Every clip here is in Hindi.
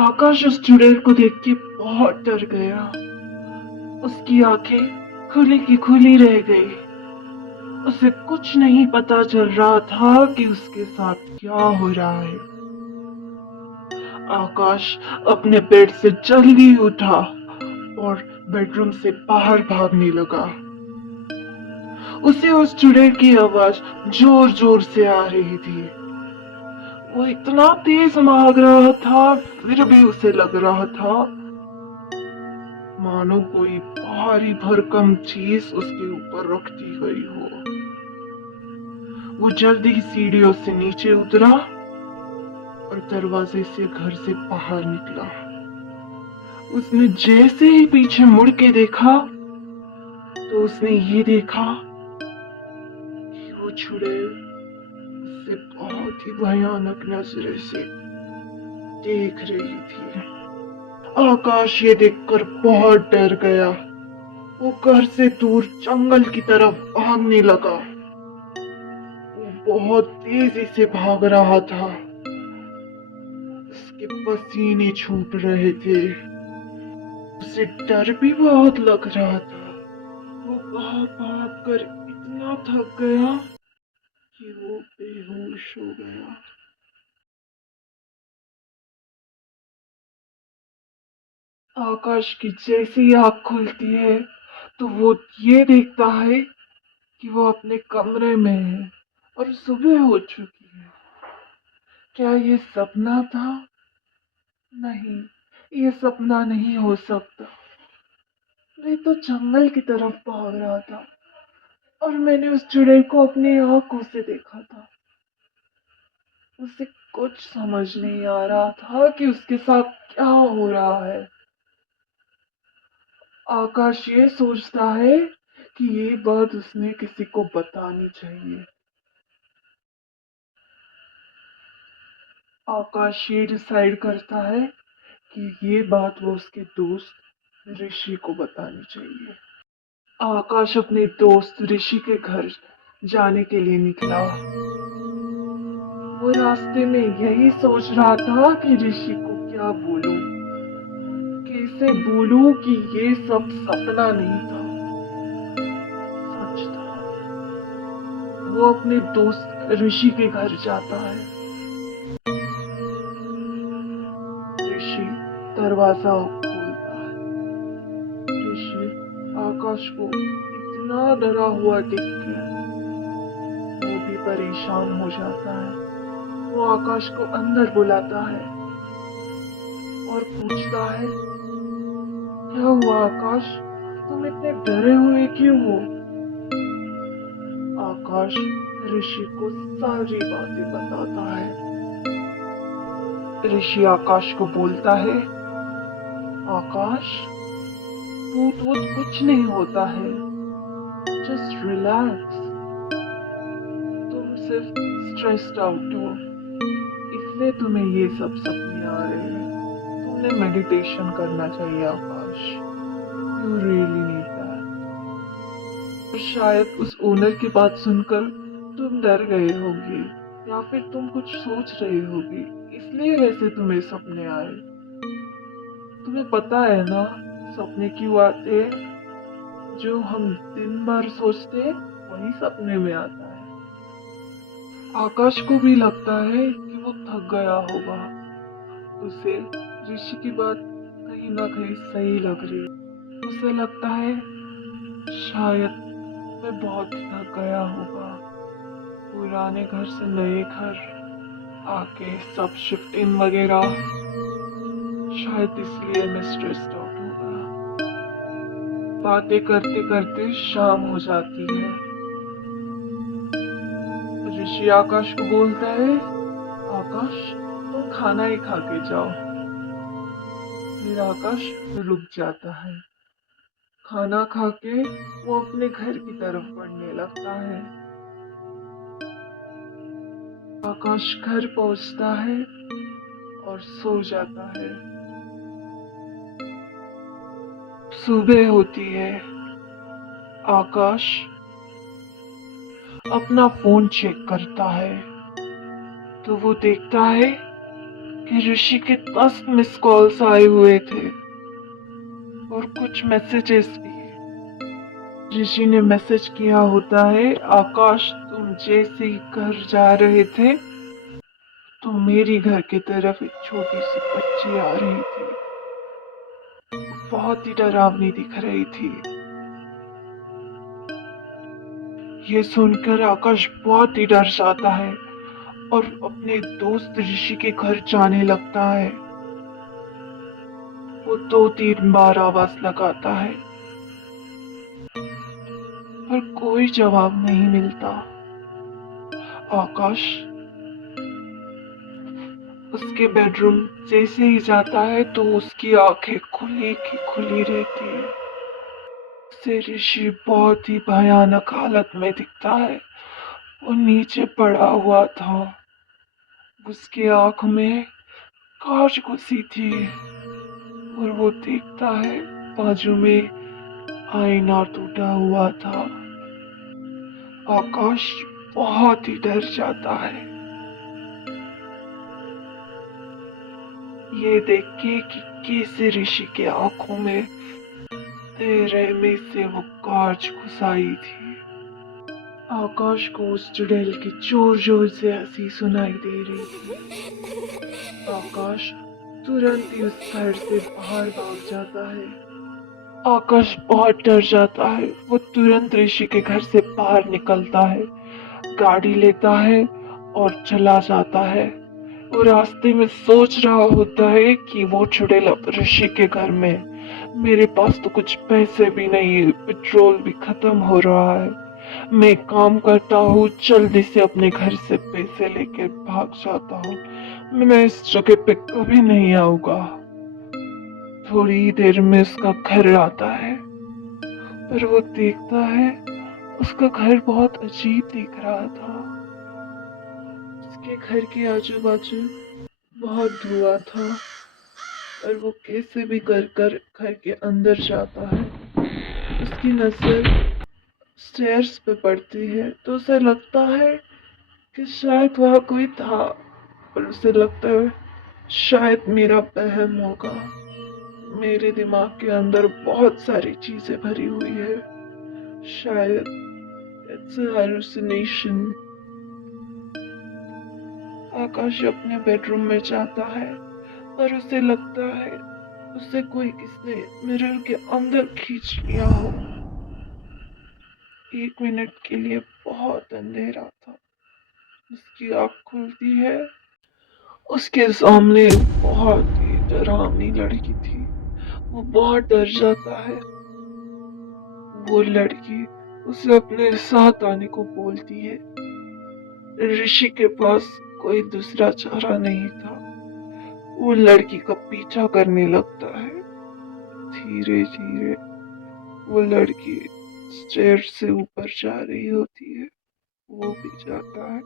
आकाश उस चुड़ैल को देख के बहुत डर गया। उसकी आंखें खुली की खुली रह गई। उसे कुछ नहीं पता चल रहा था कि उसके साथ क्या हो रहा है। आकाश अपने बेड से जल्दी उठा और बेडरूम से बाहर भागने लगा। उसे उस चुड़ैल की आवाज जोर जोर से आ रही थी। वो इतना तेज भाग रहा था, फिर भी उसे लग रहा था मानो कोई भारी भरकम चीज उसके ऊपर रख दी गई हो। वो जल्दी सीढ़ियों से नीचे उतरा और दरवाजे से घर से बाहर निकला। उसने जैसे ही पीछे मुड़ के देखा तो उसने ये देखा कि वो चुड़ैल उससे बहुत ही भयानक नजरे से देख रही थी। आकाश ये देखकर बहुत डर गया। वो घर से दूर जंगल की तरफ भागने लगा। वो बहुत तेजी से भाग रहा था। उसके पसीने छूट रहे थे। उसे डर भी बहुत लग रहा था। वो भाग भाग कर इतना थक गया कि वो बेहोश हो गया। आकाश की जैसी आँख खुलती है तो वो ये देखता है कि वो अपने कमरे में है और सुबह हो चुकी है। क्या ये सपना था? नहीं, ये सपना नहीं हो सकता। मैं तो जंगल की तरफ भाग रहा था और मैंने उस चुड़ैल को अपनी आंखों से देखा था। उसे कुछ समझ नहीं आ रहा था कि उसके साथ क्या हो रहा है। आकाश ये सोचता है कि ये बात उसने किसी को बतानी चाहिए। आकाश ये डिसाइड करता है कि ये बात वो उसके दोस्त ऋषि को बतानी चाहिए। आकाश अपने दोस्त ऋषि के घर जाने के लिए निकला। वो रास्ते में यही सोच रहा था कि ऋषि को क्या बोलूं, कैसे बोलूं कि ये सब सपना नहीं था, सच था। वो अपने दोस्त ऋषि के घर जाता है। ऋषि दरवाजा खोलता है। ऋषि आकाश को इतना डरा हुआ देख के वो भी परेशान हो जाता है। वो आकाश को अंदर बुलाता है और पूछता है, क्या हुआ आकाश? तुम इतने डरे हुए क्यों हो? आकाश ऋषि को सारी बातें बताता है। ऋषि आकाश को बोलता है, आकाश, भूत वूत कुछ नहीं होता है, जस्ट रिलैक्स। तुम सिर्फ स्ट्रेस्ड आउट हो, इसलिए तुम्हें ये सब सपने आ रहे हैं। तुमने मेडिटेशन करना चाहिए Akash. You really need that. शायद उस ओनर की बात सुनकर तुम डर गए होगे या फिर तुम कुछ सोच रहे होगे, इसलिए वैसे तुम्हें सपने आए। तुम्हें पता है ना सपने क्यों आते हैं? जो हम दिन भर सोचते हैं वही सपने में आता है। आकाश को भी लगता है कि वो थक गया होगा। उसे ऋषि की बात कहीं ना कहीं सही लग रही है। उसे लगता है शायद मैं बहुत थक गया होगा। पुराने घर से नए घर आके सब शिफ्टिंग वगैरह, शायद इसलिए मैं स्ट्रेस्ड आउट हो गया। बातें करते करते शाम हो जाती है। ऋषि आकाश को बोलता है, आकाश, तुम खाना ही खा के जाओ। फिर आकाश रुक जाता है। खाना खा के वो अपने घर की तरफ बढ़ने लगता है। आकाश घर पहुंचता है और सो जाता है। सुबह होती है। आकाश अपना फोन चेक करता है तो वो देखता है कि ऋषि के 10 मिस कॉल्स आए हुए थे और कुछ मैसेजेस भी। ऋषि ने मैसेज किया होता है, आकाश तुम जैसे ही घर जा रहे थे तो मेरी घर की तरफ एक छोटी सी बच्ची आ रही थी, बहुत ही डरावनी दिख रही थी। ये सुनकर आकाश बहुत ही डर जाता है और अपने दोस्त ऋषि के घर जाने लगता है। वो 2-3 बार आवाज लगाता है पर कोई जवाब नहीं मिलता। आकाश उसके बेडरूम जैसे ही जाता है तो उसकी आंखें खुली की खुली रहती है। उसे ऋषि बहुत ही भयानक हालत में दिखता है। वो नीचे पड़ा हुआ था, उसकी आंख में कांच घुसी थी और वो देखता है बाजू में आईना टूटा हुआ था। आकाश बहुत ही डर जाता है ये देख के कि कैसे ऋषि के आंखों में रहने से वो कांच घुसाई थी। आकाश को उस चुड़ैल की जोर जोर से हंसी सुनाई दे रही थी। आकाश तुरंत ही उस घर से बाहर भाग जाता है। आकाश बहुत डर जाता है। वो तुरंत ऋषि के घर से बाहर निकलता है, गाड़ी लेता है और चला जाता है। वो रास्ते में सोच रहा होता है कि वो चुड़ैल अब ऋषि के घर में, मेरे पास तो कुछ पैसे भी नहीं है, पेट्रोल भी खत्म हो रहा है। मैं काम करता हूँ, जल्दी से अपने घर से पैसे लेकर भाग जाता हूँ। मैं इस जगह पे कभी नहीं आऊंगा। थोड़ी देर में उसका घर आता है पर वो देखता है उसका घर बहुत अजीब दिख रहा था। उसके घर के आजू बाजू बहुत धुआं था और वो कैसे भी कर कर घर के अंदर जाता है। उसकी नजर स्टेयर्स पे पड़ती है तो उसे लगता है कि शायद वह कोई था, पर उसे लगता है शायद मेरा वहम होगा। मेरे दिमाग के अंदर बहुत सारी चीजें भरी हुई है, शायद इट्स हेलुसिनेशन। आकाश अपने बेडरूम में जाता है पर उसे लगता है उसे कोई किसने मिरर के अंदर खींच लिया हो। 1 मिनट के लिए बहुत अंधेरा था। उसकी आँख खुलती है, उसके सामने बहुत ही डरावनी लड़की थी। वो बहुत डर जाता है। वो लड़की उसे अपने साथ आने को बोलती है। ऋषि के पास कोई दूसरा चारा नहीं था। वो लड़की का पीछा करने लगता है। धीरे धीरे वो लड़की स्टेयर से ऊपर जा रही होती है। वो भी जाता है।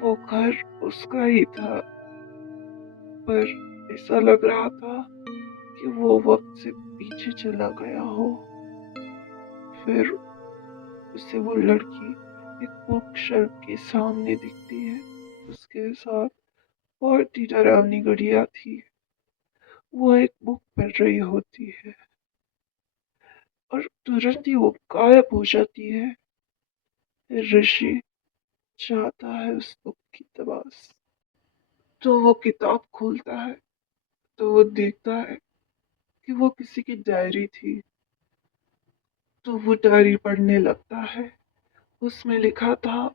वो घर उसका ही था पर ऐसा लग रहा था कि वो वक्त से पीछे चला गया हो। फिर उसे वो लड़की एक बुक शेल्फ के सामने दिखती है। उसके साथ बहुत ही डरावनी घड़ियां थी। वो एक बुक पढ़ रही होती है और तुरंत ही वो गायब हो जाती है। ऋषि जाता है उस बुक की तलाश। तो वो किताब खोलता है तो वो देखता है कि वो किसी की डायरी थी। तो वो डायरी पढ़ने लगता है। उसमें लिखा था,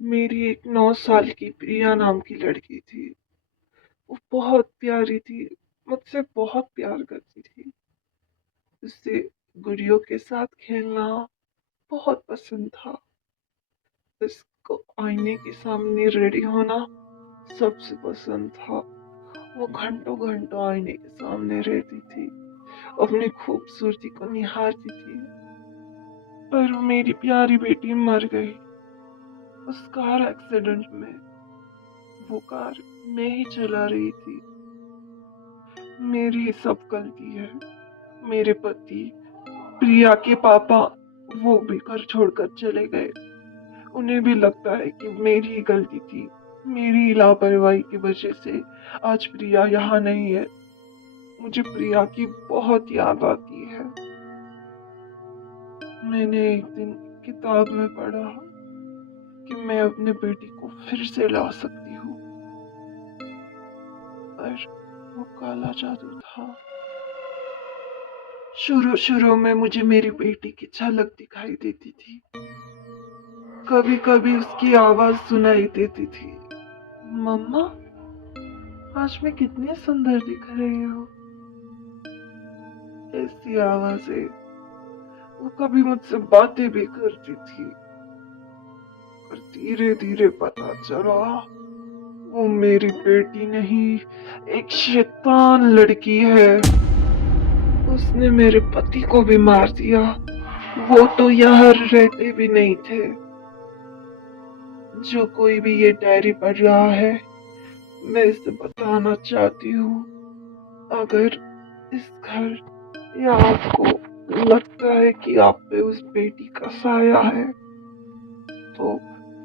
मेरी एक 9 साल की प्रिया नाम की लड़की थी। वो बहुत प्यारी थी, मुझसे बहुत प्यार करती थी। उसे गुड़ियों के साथ खेलना बहुत पसंद था। उसको आईने के सामने रेडी होना सबसे पसंद था। वो घंटों घंटों आईने के सामने रहती थी, अपनी खूबसूरती को निहारती थी। पर मेरी प्यारी बेटी मर गई उस कार एक्सीडेंट में। वो कार मैं ही चला रही थी। मेरी सब गलती है। मेरे पति प्रिया के पापा वो भी घर छोड़कर चले गए। उन्हें भी लगता है कि मेरी ही गलती थी। मेरी लापरवाही की वजह से आज प्रिया यहाँ नहीं है। मुझे प्रिया की बहुत याद आती है। मैंने एक दिन किताब में पढ़ा कि मैं अपने बेटी को फिर से ला सकती हूँ, पर वो काला जादू था। शुरू शुरू में मुझे मेरी बेटी की झलक दिखाई देती थी, कभी कभी उसकी आवाज सुनाई देती थी, मम्मा आज मैं कितनी सुंदर दिख रही हूँ। ऐसी आवाजें। वो कभी मुझसे बातें भी करती थी, पर धीरे धीरे पता चला वो मेरी बेटी नहीं, एक शैतान लड़की है। उसने मेरे पति को भी मार दिया। वो तो यहाँ रहते भी नहीं थे। जो कोई भी ये डायरी पढ़ रहा है, मैं इसे बताना चाहती हूँ, अगर इस घर या आपको लगता है कि आप पे उस बेटी का साया है, तो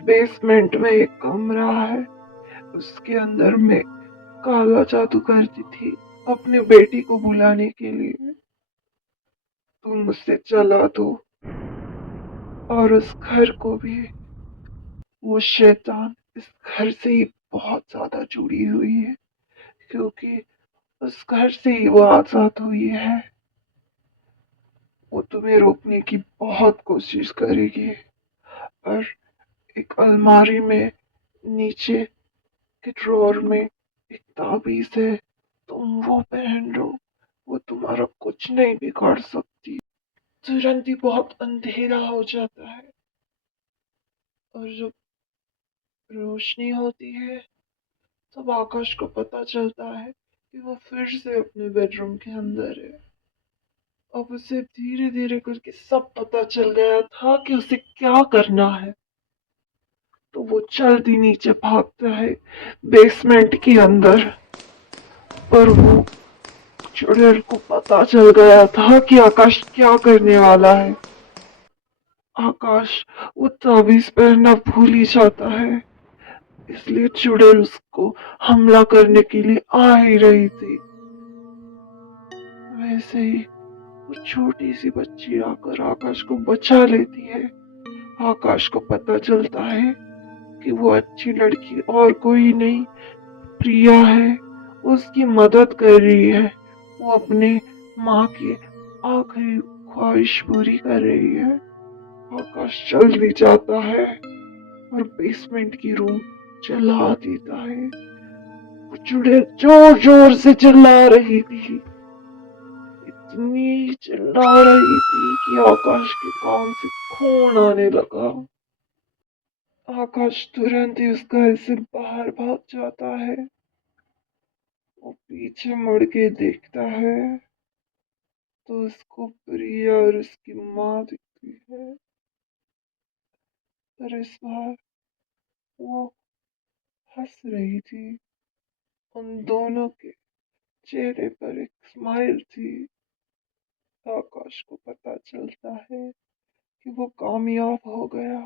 बेसमेंट में एक कमरा है, उसके अंदर में काला जादू करती थी अपनी बेटी को बुलाने के लिए। तुम उसे जला दो और उस घर को भी। वो शैतान इस घर से ही बहुत ज्यादा जुड़ी हुई है, क्योंकि उस घर से ही वो आजाद हुई है। वो तुम्हें रोकने की बहुत कोशिश करेगी, पर एक अलमारी में नीचे के ड्रॉर में एक ताबीज है, तुम वो पहन लो, वो तुम्हारा कुछ नहीं बिगाड़ सकती। तुरंत ही बहुत अंधेरा हो जाता है, और जब रोशनी होती है तब आकाश को पता चलता है कि वो फिर से अपने बेडरूम के अंदर है। अब उसे धीरे धीरे करके सब पता चल गया था कि उसे क्या करना है, तो वो जल्दी नीचे भागता है बेसमेंट के अंदर। पर वो चुड़ैल को पता चल गया था कि आकाश क्या करने वाला है। आकाश वो ताबीज पहनना भूल ही जाता है, इसलिए चुड़ैल उसको हमला करने के लिए आ ही रही थी। वैसे ही वो छोटी सी बच्ची आकर आकाश को बचा लेती है। आकाश को पता चलता है कि वो अच्छी लड़की और कोई नहीं, प्रिया है, उसकी मदद कर रही है। वो अपने माँ की आखिरी ख्वाहिश पूरी कर रही है। आकाश जल्दी जाता है और बेसमेंट की रूम जला देता है। वो चुड़ैल जोर जोर से चिल्ला रही थी, इतनी चिल्ला रही थी कि आकाश के कान से खून आने लगा। आकाश तुरंत ही उस घर से बाहर भाग जाता है। वो पीछे मुड़ के देखता है तो उसको प्रिया और उसकी माँ दिखती है, पर इस बार वो हंस रही थी। उन दोनों के चेहरे पर एक स्माइल थी। आकाश को पता चलता है कि वो कामयाब हो गया।